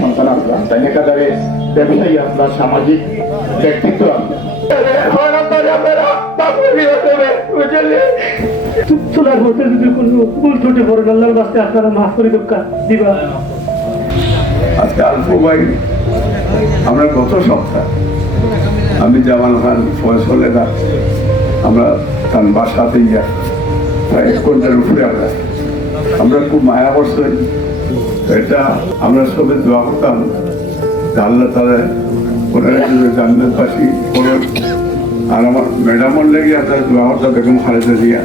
সন্তান আপনার তাই একাধারে ব্যবসায়ী আপনার সামাজিক ব্যক্তিত্ব আপনার চলার হতে যদি কোনো ভুল ত্রুটি করেন আল্লাহর বাস্তে আপনারা মাফ করে দোকা দিবা। আজকে ভাই আমরা গত সপ্তাহ আমি জামাল খান ফয়সলেরা আমরা তার বাসাতে গিয়া প্রায় এক ঘণ্টার উপরে আমরা আমরা খুব মায়া করছি এটা আমরা সবে দোয়া করতাম জানলা তারা ওনারা জান্নাতবাসী করুন আর আমার ম্যাডামর লেগে আপনার দোয়া করতাম বেগম খালেদা জিয়া।